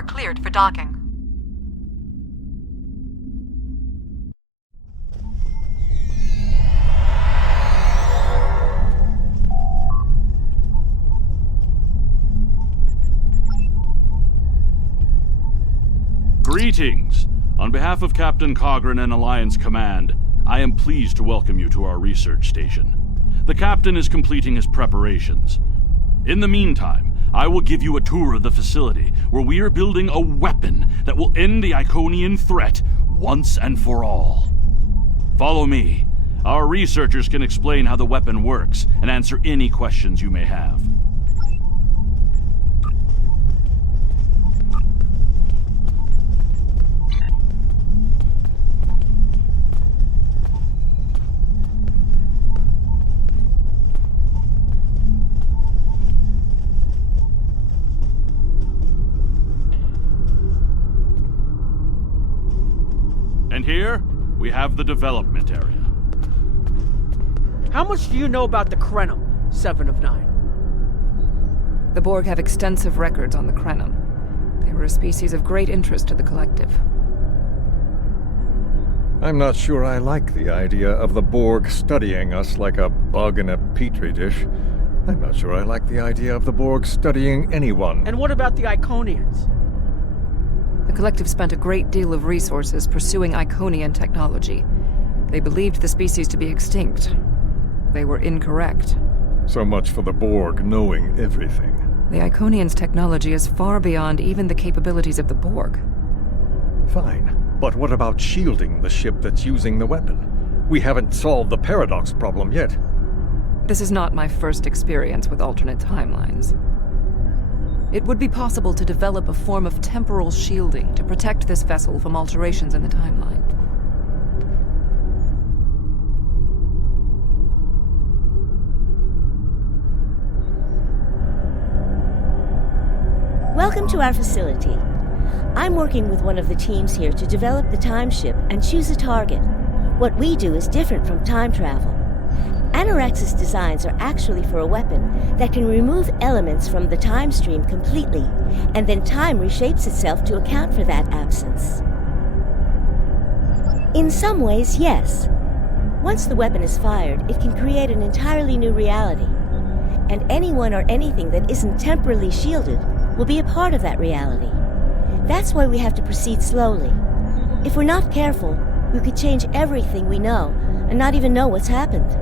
are cleared for docking. Greetings! On behalf of Captain Cogran and Alliance Command, I am pleased to welcome you to our research station. The Captain is completing his preparations. In the meantime, I will give you a tour of the facility, where we are building a weapon that will end the Iconian threat once and for all. Follow me. Our researchers can explain how the weapon works and answer any questions you may have. And here, we have the development area. How much do you know about the Krenim, 7 of 9? The Borg have extensive records on the Krenim. They were a species of great interest to the Collective. I'm not sure I like the idea of the Borg studying us like a bug in a petri dish. I'm not sure I like the idea of the Borg studying anyone. And what about the Iconians? The Collective spent a great deal of resources pursuing Iconian technology. They believed the species to be extinct. They were incorrect. So much for the Borg knowing everything. The Iconians' technology is far beyond even the capabilities of the Borg. Fine, but what about shielding the ship that's using the weapon? We haven't solved the paradox problem yet. This is not my first experience with alternate timelines. It would be possible to develop a form of temporal shielding to protect this vessel from alterations in the timeline. Welcome to our facility. I'm working with one of the teams here to develop the time ship and choose a target. What we do is different from time travel. Anorax's designs are actually for a weapon that can remove elements from the time stream completely, and then time reshapes itself to account for that absence. In some ways, yes. Once the weapon is fired, it can create an entirely new reality. And anyone or anything that isn't temporally shielded will be a part of that reality. That's why we have to proceed slowly. If we're not careful, we could change everything we know and not even know what's happened.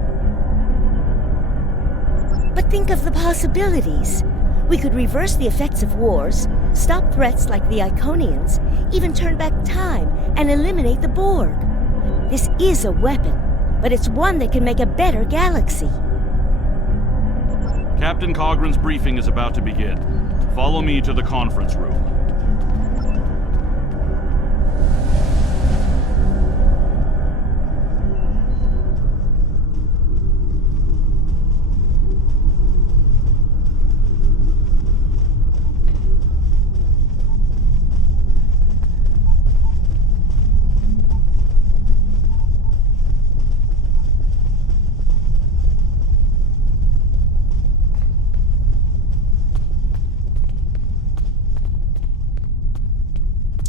But think of the possibilities. We could reverse the effects of wars, stop threats like the Iconians, even turn back time and eliminate the Borg. This is a weapon, but it's one that can make a better galaxy. Captain Cogran's briefing is about to begin. Follow me to the conference room.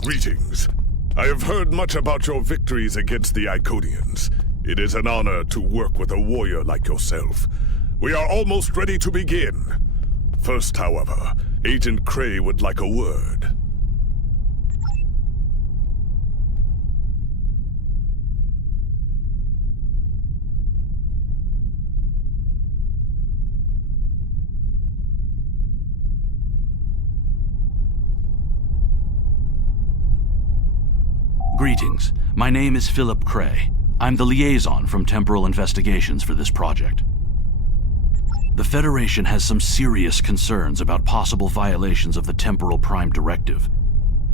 Greetings. I have heard much about your victories against the Iconians. It is an honor to work with a warrior like yourself. We are almost ready to begin. First, however, Agent Cray would like a word. Greetings. My name is Philip Cray. I'm the liaison from Temporal Investigations for this project. The Federation has some serious concerns about possible violations of the Temporal Prime Directive.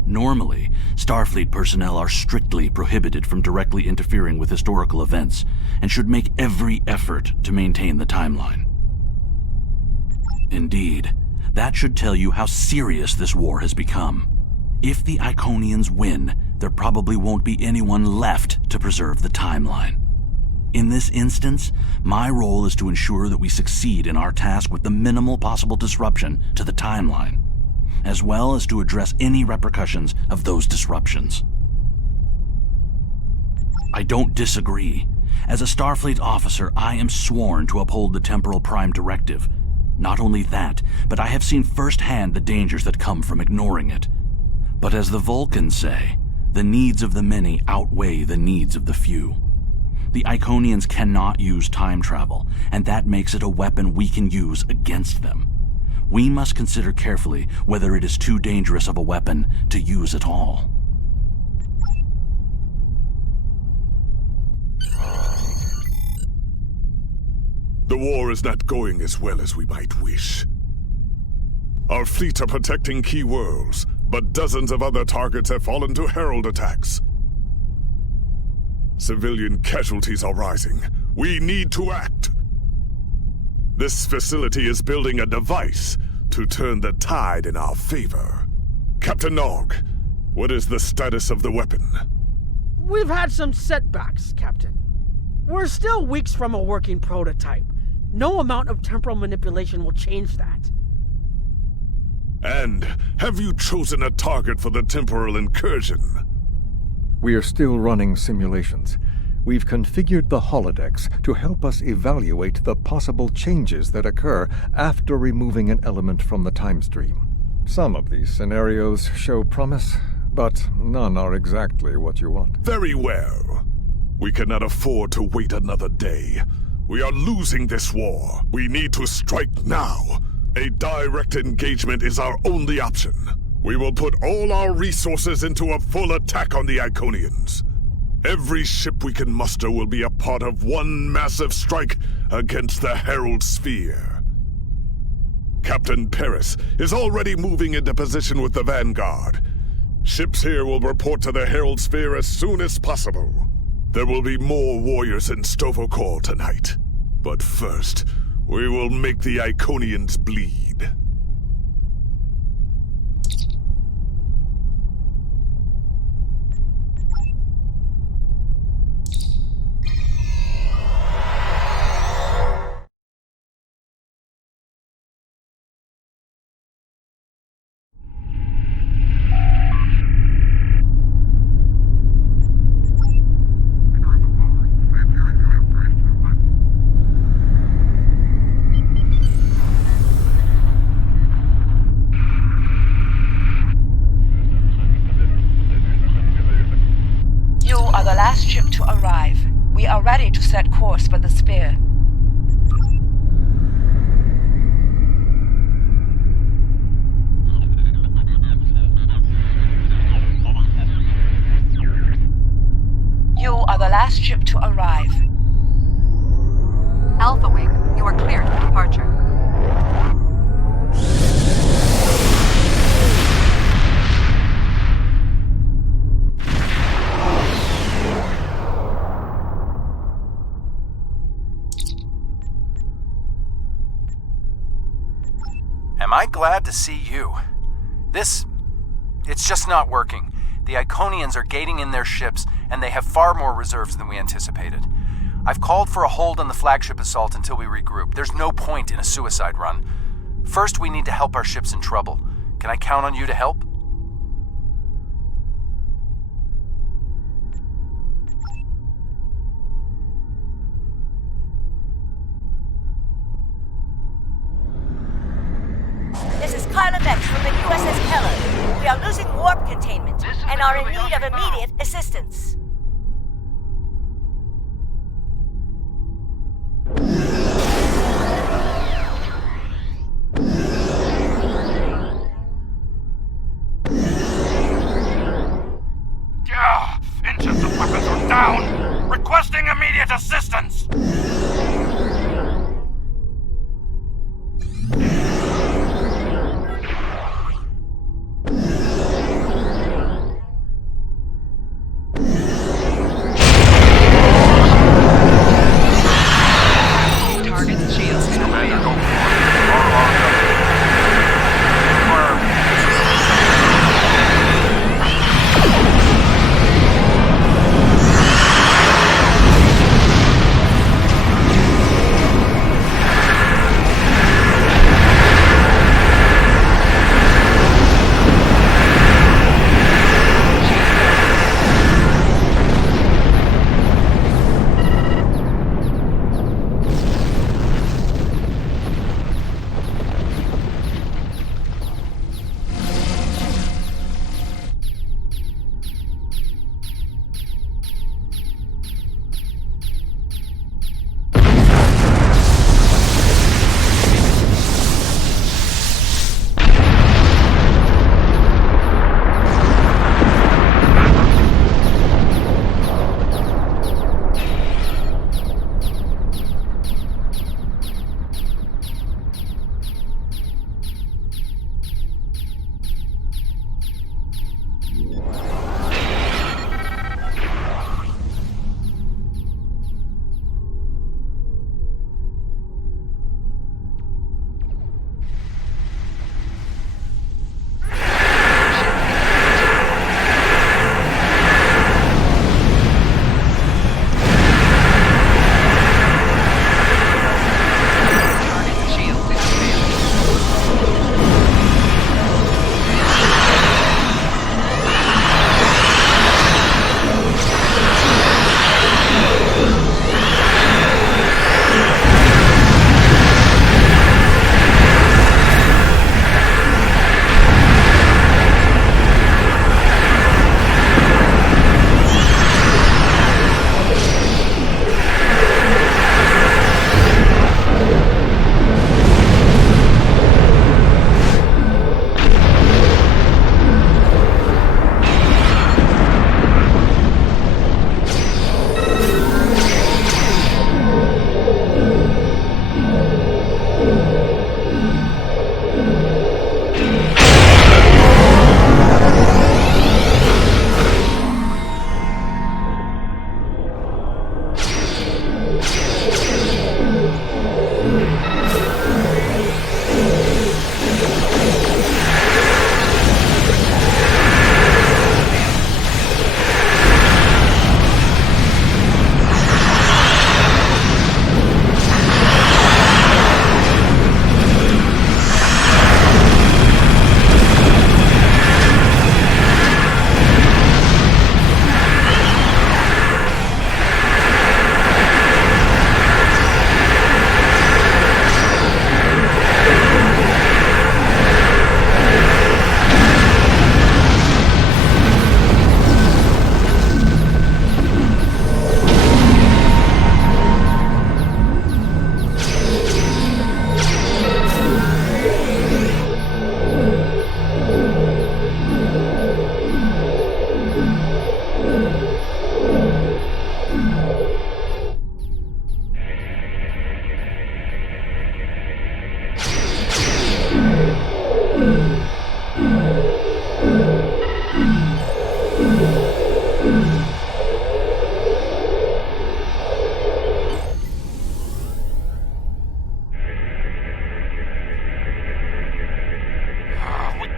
Normally, Starfleet personnel are strictly prohibited from directly interfering with historical events and should make every effort to maintain the timeline. Indeed, that should tell you how serious this war has become. If the Iconians win, there probably won't be anyone left to preserve the timeline. In this instance, my role is to ensure that we succeed in our task with the minimal possible disruption to the timeline. as well as to address any repercussions of those disruptions. I don't disagree. As a Starfleet officer, I am sworn to uphold the Temporal Prime Directive. Not only that, but I have seen firsthand the dangers that come from ignoring it. But as the Vulcans say, the needs of the many outweigh the needs of the few. The Iconians cannot use time travel, and that makes it a weapon we can use against them. We must consider carefully whether it is too dangerous of a weapon to use at all. The war is not going as well as we might wish. Our fleet are protecting key worlds, but dozens of other targets have fallen to Herald attacks. Civilian casualties are rising. We need to act. This facility is building a device to turn the tide in our favor. Captain Nog, what is the status of the weapon? We've had some setbacks, Captain. We're still weeks from a working prototype. No amount of temporal manipulation will change that. And have you chosen a target for the temporal incursion? We are still running simulations. We've configured the holodecks to help us evaluate the possible changes that occur after removing an element from the time stream. Some of these scenarios show promise, but none are exactly what you want. Very well. We cannot afford to wait another day. We are losing this war. We need to strike now. A direct engagement is our only option. We will put all our resources into a full attack on the Iconians. Every ship we can muster will be a part of one massive strike against the Herald Sphere. Captain Paris is already moving into position with the Vanguard. Ships here will report to the Herald Sphere as soon as possible. There will be more warriors in Sto-vo-kor tonight. But first, we will make the Iconians bleed. Last ship to arrive. We are ready to set course for the Sphere. You are the last ship to arrive. Alpha Wing, you are cleared for departure. Am I glad to see you? It's just not working. The Iconians are gating in their ships, and they have far more reserves than we anticipated. I've called for a hold on the flagship assault until we regroup. There's no point in a suicide run. First, we need to help our ships in trouble. Can I count on you to help? This is Carla Vex from the USS Keller. We are losing warp containment and are in need of immediate assistance. Engines and weapons are down! Requesting immediate assistance!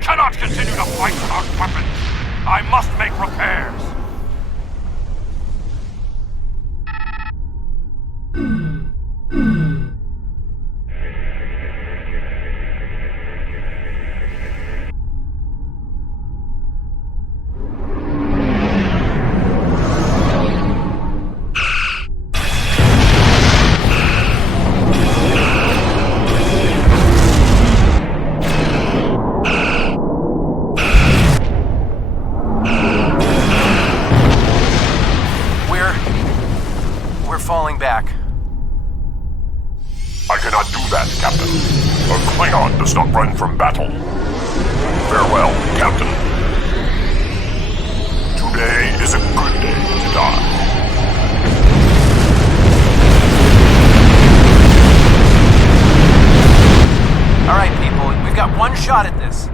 cannot continue to fight without weapons. I must make repairs. We're falling back. I cannot do that, Captain. A Klingon does not run from battle. Farewell, Captain. Today is a good day to die. All right, people, we've got one shot at this.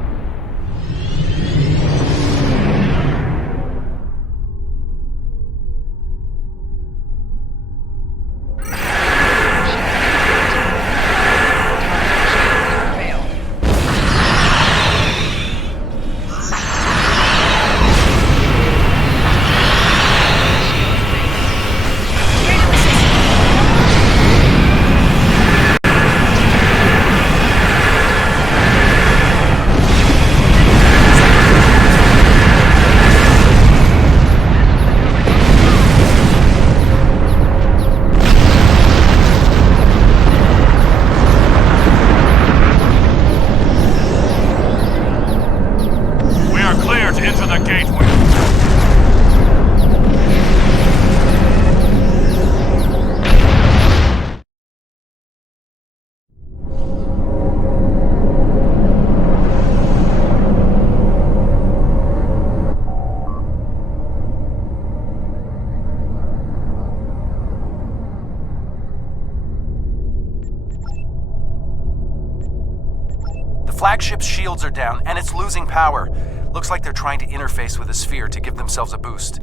Flagship's shields are down, and it's losing power. Looks like they're trying to interface with the sphere to give themselves a boost.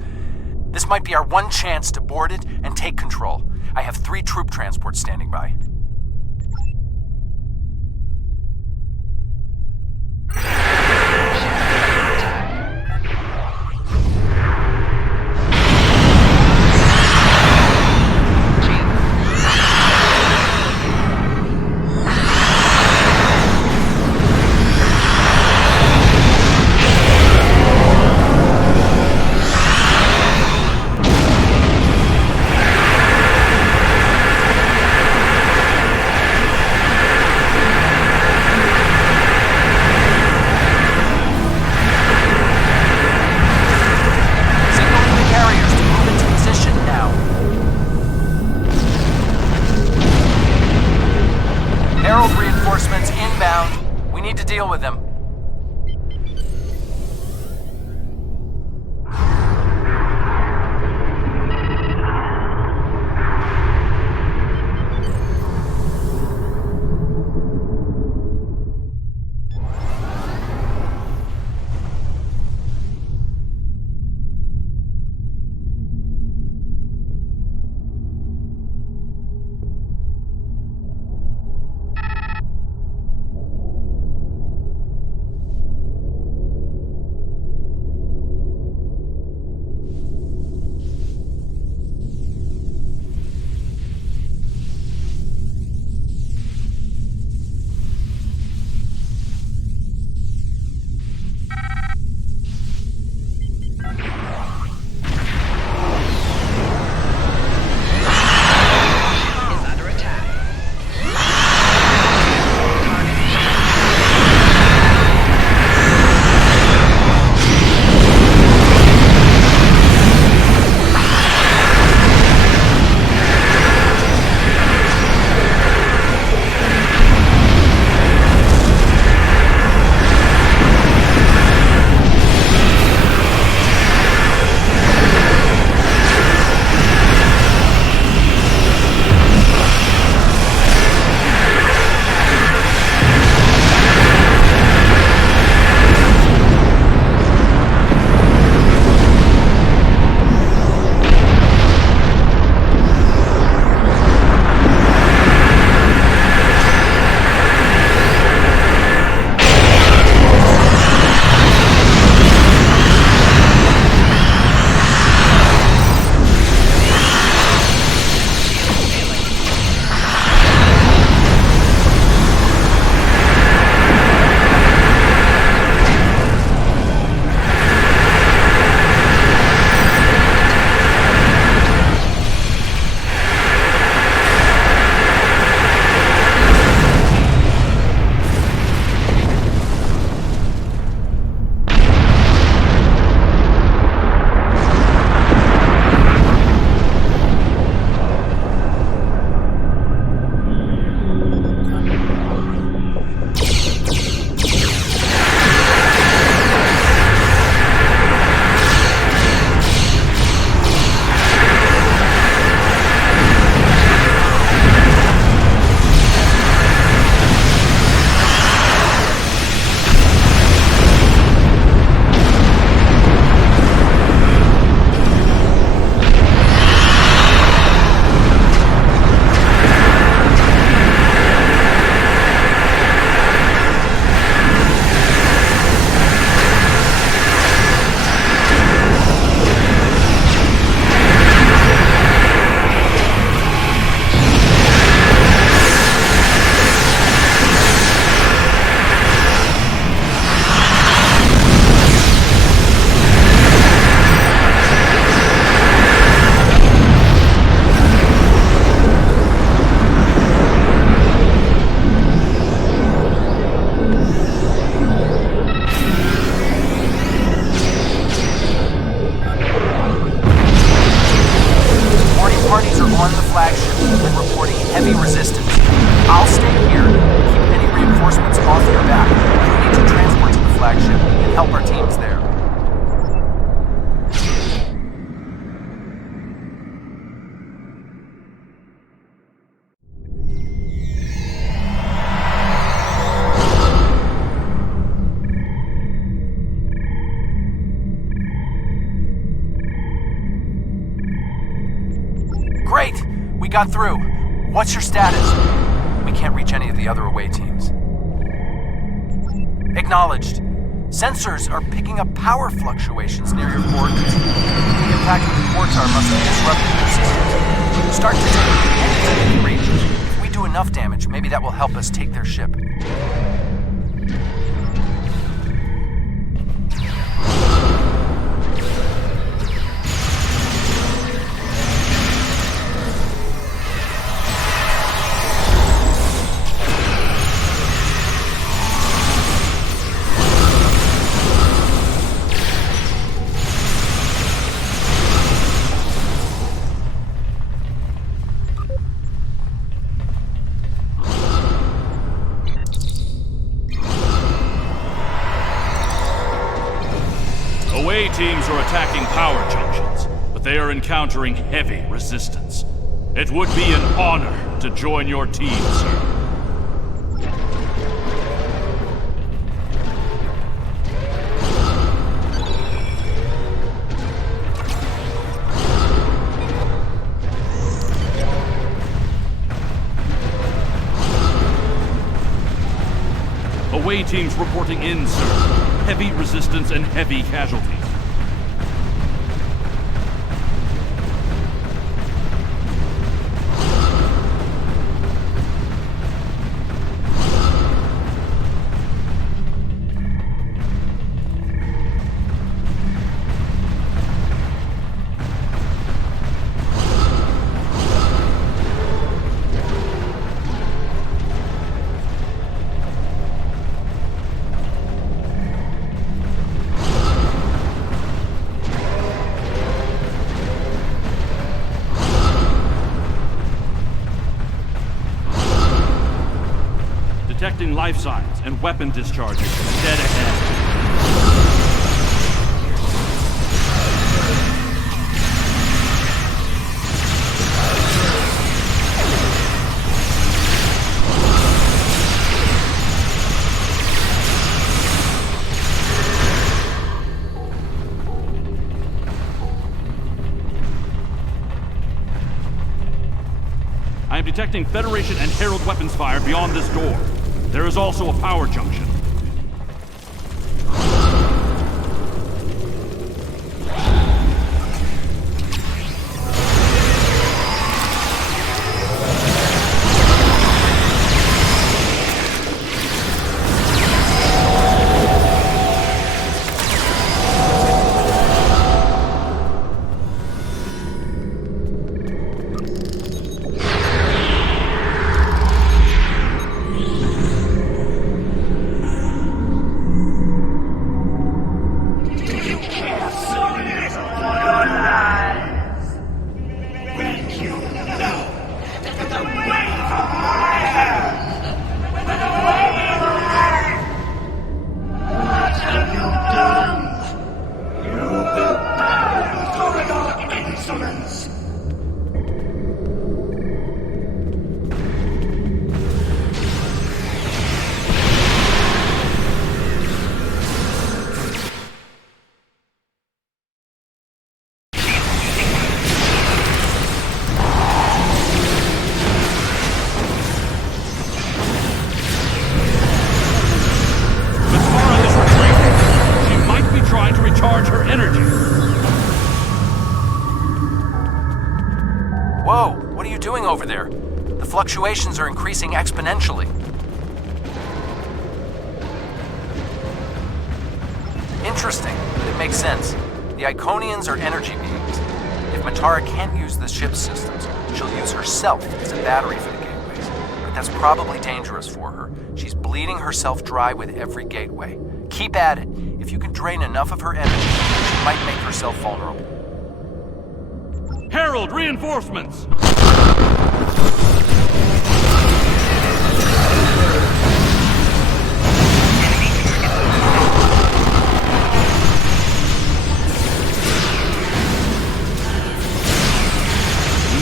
This might be our one chance to board it and take control. I have 3 troop transports standing by. Reinforcements inbound. We need to deal with them. got through. What's your status? We can't reach any of the other away teams. Acknowledged. Sensors are picking up power fluctuations near your coordinates. The impact of the Quartar must have disrupted their systems. Start detecting anything in reach. If we do enough damage, maybe that will help us take their ship. Away teams are attacking power junctions, but they are encountering heavy resistance. It would be an honor to join your team, sir. Away teams reporting in, sir. Heavy resistance and heavy casualties. Detecting life signs and weapon discharges dead ahead. I am detecting Federation and Herald weapons fire beyond this door. There is also a power junction. Charge her energy. Whoa, what are you doing over there? The fluctuations are increasing exponentially. Interesting, but it makes sense. The Iconians are energy beings. If Matara can't use the ship's systems, she'll use herself as a battery for the gateways. But that's probably dangerous for her. She's bleeding herself dry with every gateway. Keep at it. If you can drain enough of her energy, she might make herself vulnerable. Herald, reinforcements! We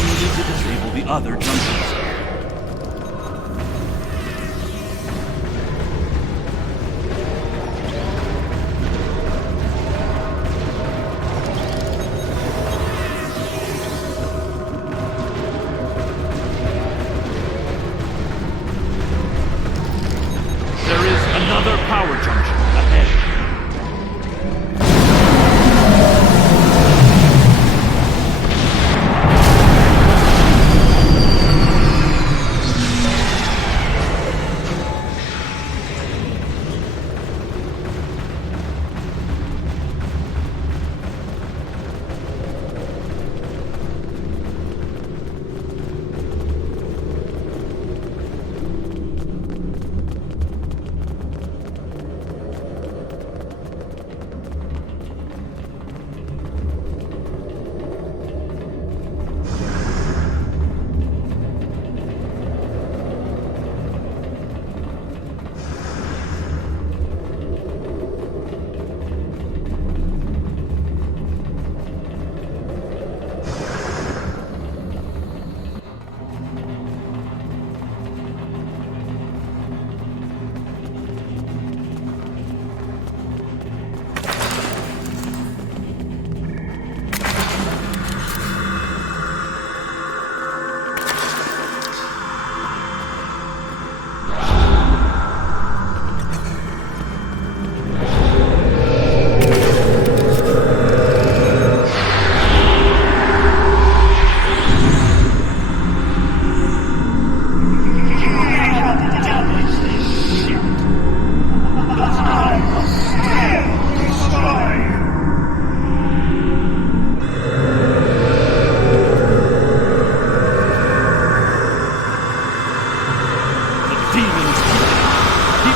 need to disable the other junctions. Another power junction ahead.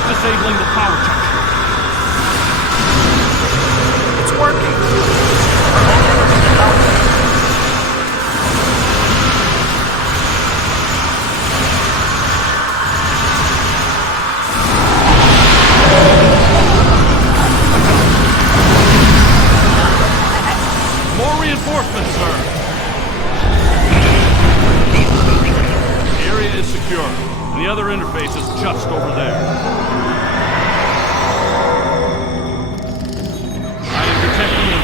Disabling the power junction. It's working. More reinforcements, sir. The area is secure, and the other interface is just over there.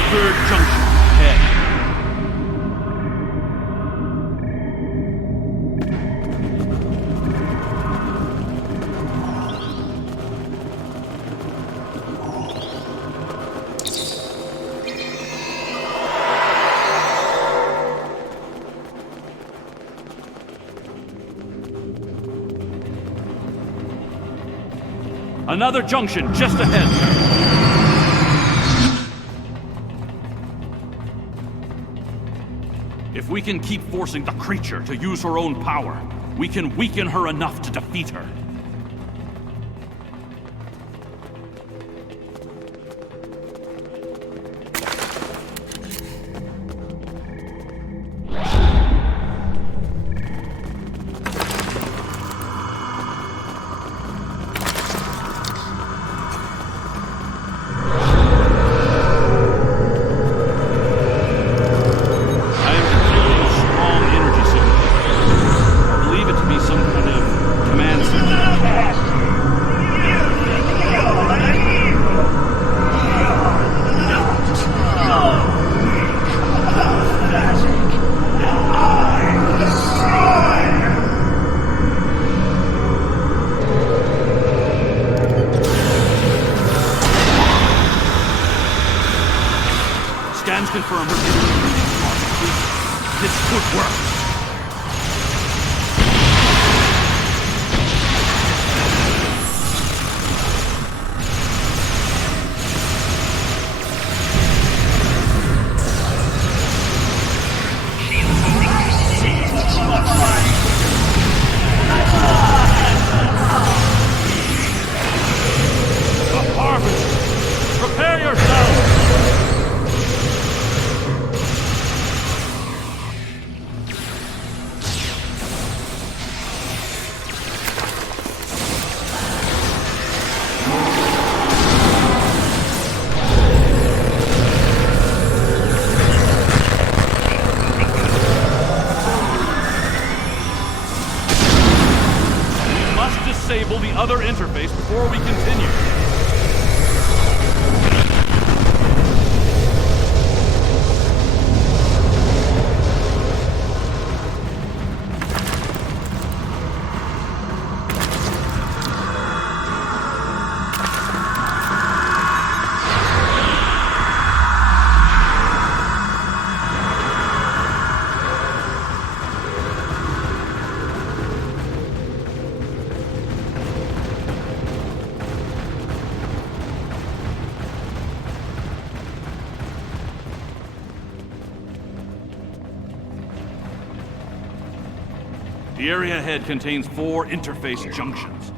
Third junction ahead. Another junction just ahead. If we can keep forcing the creature to use her own power, we can weaken her enough to defeat her. Scans confirm her this could work. The harvest! Prepare yourself! The area ahead contains 4 interface junctions.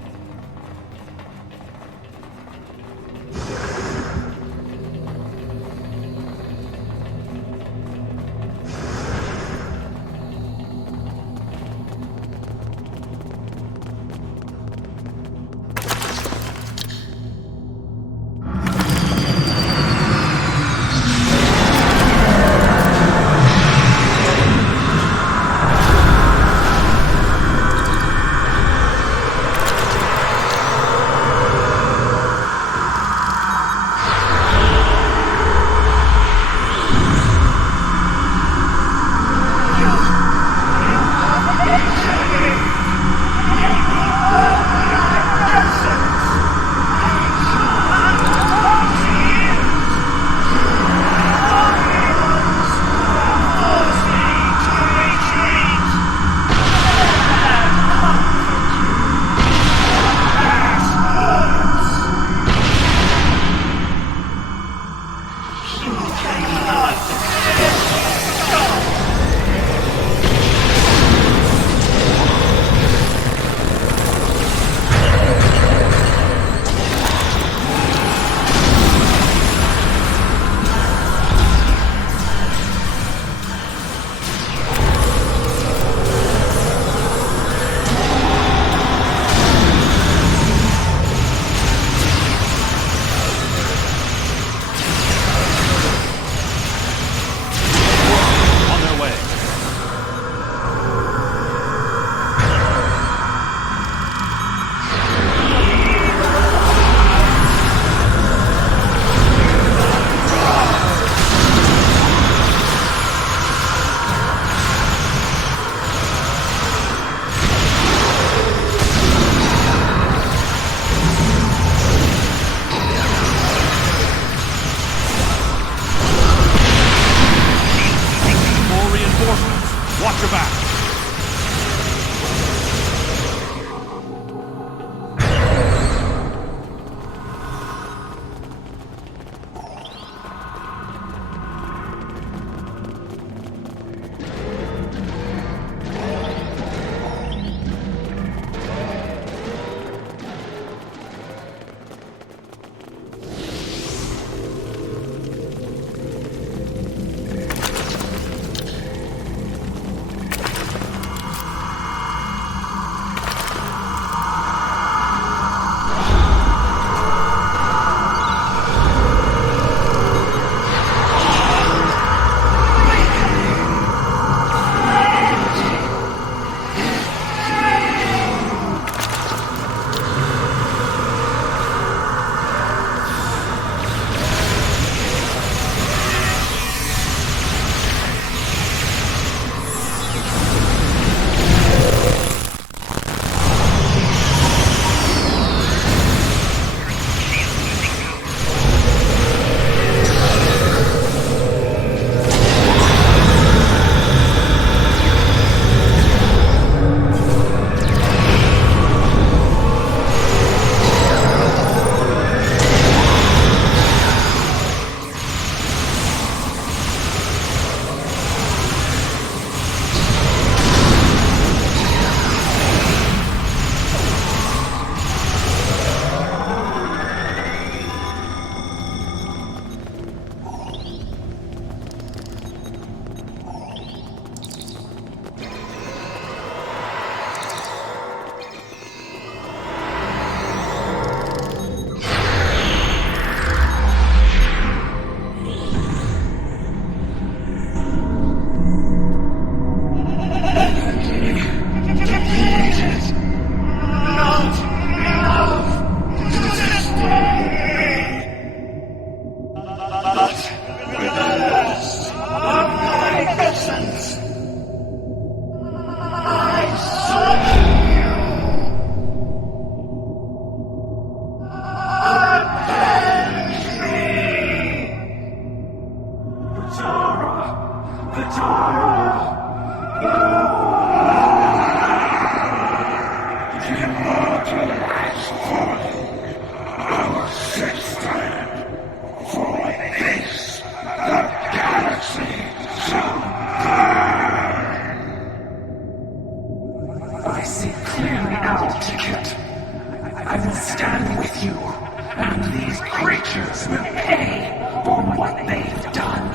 These creatures will pay for what they've done.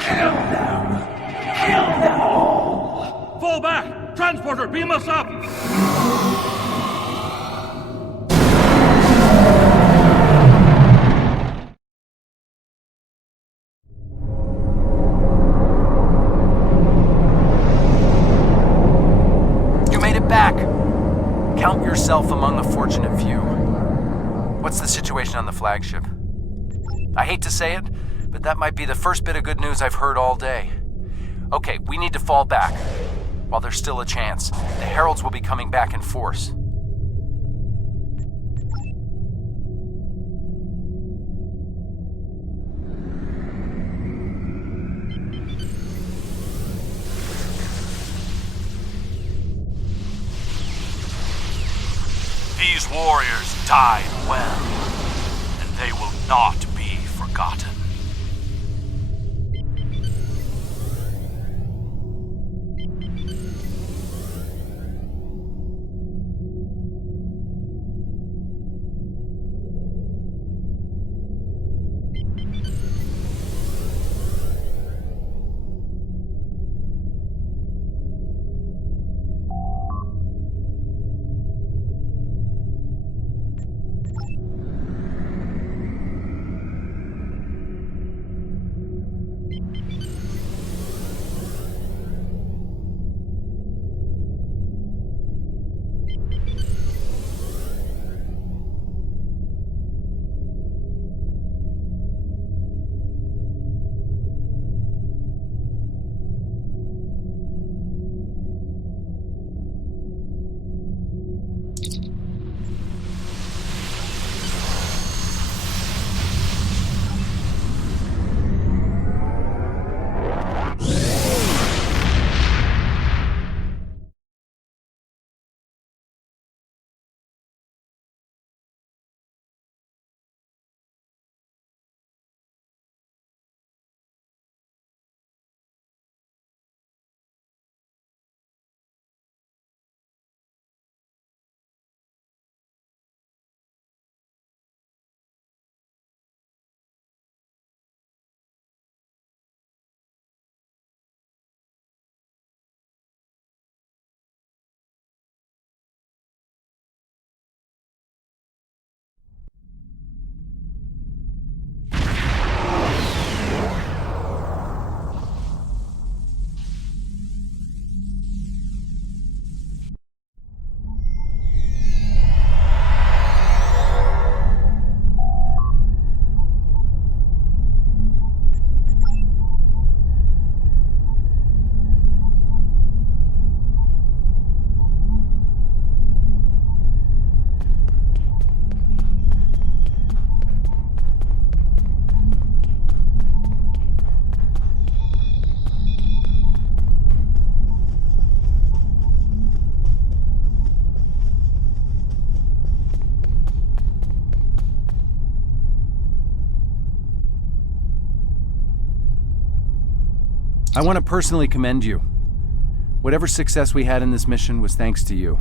Kill them. Kill them all. Fall back! Transporter, beam us up! You made it back. Count yourself among the fortunate few. What's the situation on the flagship? I hate to say it, but that might be the first bit of good news I've heard all day. Okay, we need to fall back. While there's still a chance, the Heralds will be coming back in force. These warriors died well, and they will not be forgotten. I want to personally commend you. Whatever success we had in this mission was thanks to you.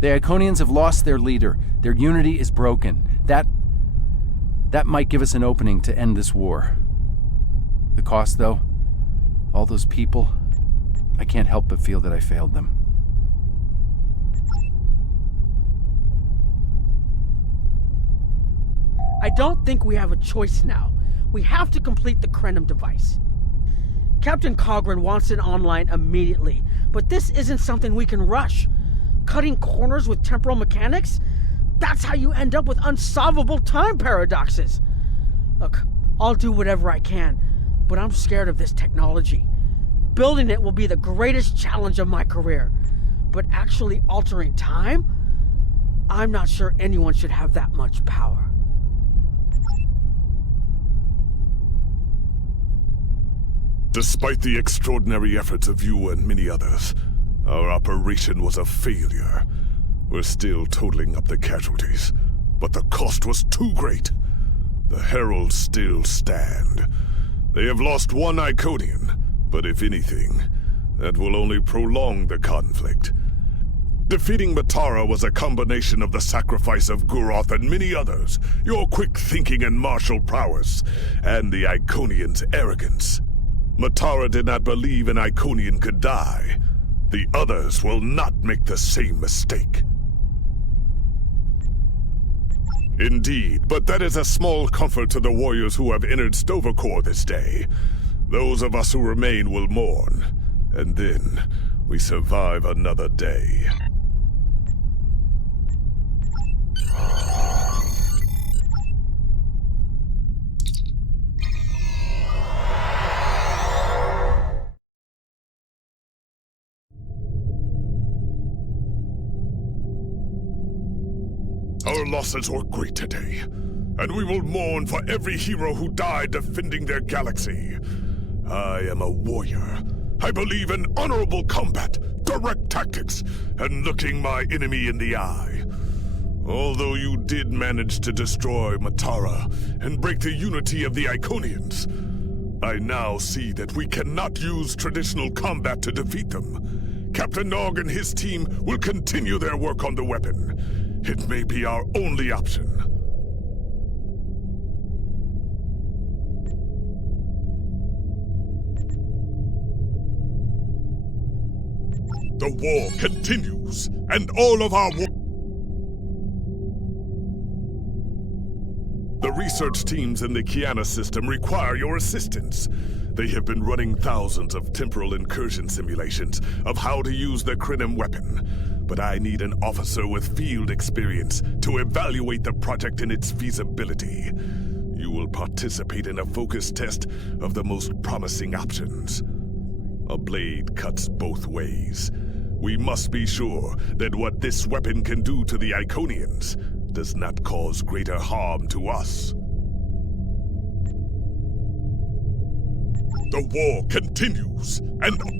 The Iconians have lost their leader. Their unity is broken. That might give us an opening to end this war. The cost, though? All those people? I can't help but feel that I failed them. I don't think we have a choice now. We have to complete the Krenim device. Captain Cogran wants it online immediately, but this isn't something we can rush. Cutting corners with temporal mechanics? That's how you end up with unsolvable time paradoxes. Look, I'll do whatever I can, but I'm scared of this technology. Building it will be the greatest challenge of my career, but actually altering time? I'm not sure anyone should have that much power. Despite the extraordinary efforts of you and many others, our operation was a failure. We're still totaling up the casualties, but the cost was too great. The Heralds still stand. They have lost one Iconian, but if anything, that will only prolong the conflict. Defeating Matara was a combination of the sacrifice of Guroth and many others, your quick thinking and martial prowess, and the Iconians' arrogance. Matara did not believe an Iconian could die. The others will not make the same mistake. Indeed, but that is a small comfort to the warriors who have entered Sto-vo-kor this day. Those of us who remain will mourn, and then we survive another day. Our losses were great today, and we will mourn for every hero who died defending their galaxy. I am a warrior. I believe in honorable combat, direct tactics, and looking my enemy in the eye. Although you did manage to destroy Matara and break the unity of the Iconians, I now see that we cannot use traditional combat to defeat them. Captain Nog and his team will continue their work on the weapon. It may be our only option. The war continues, and all of our The research teams in the Kiana system require your assistance. They have been running thousands of temporal incursion simulations of how to use the Krenim weapon. But I need an officer with field experience to evaluate the project and its feasibility. You will participate in a focus test of the most promising options. A blade cuts both ways. We must be sure that what this weapon can do to the Iconians does not cause greater harm to us. The war continues, and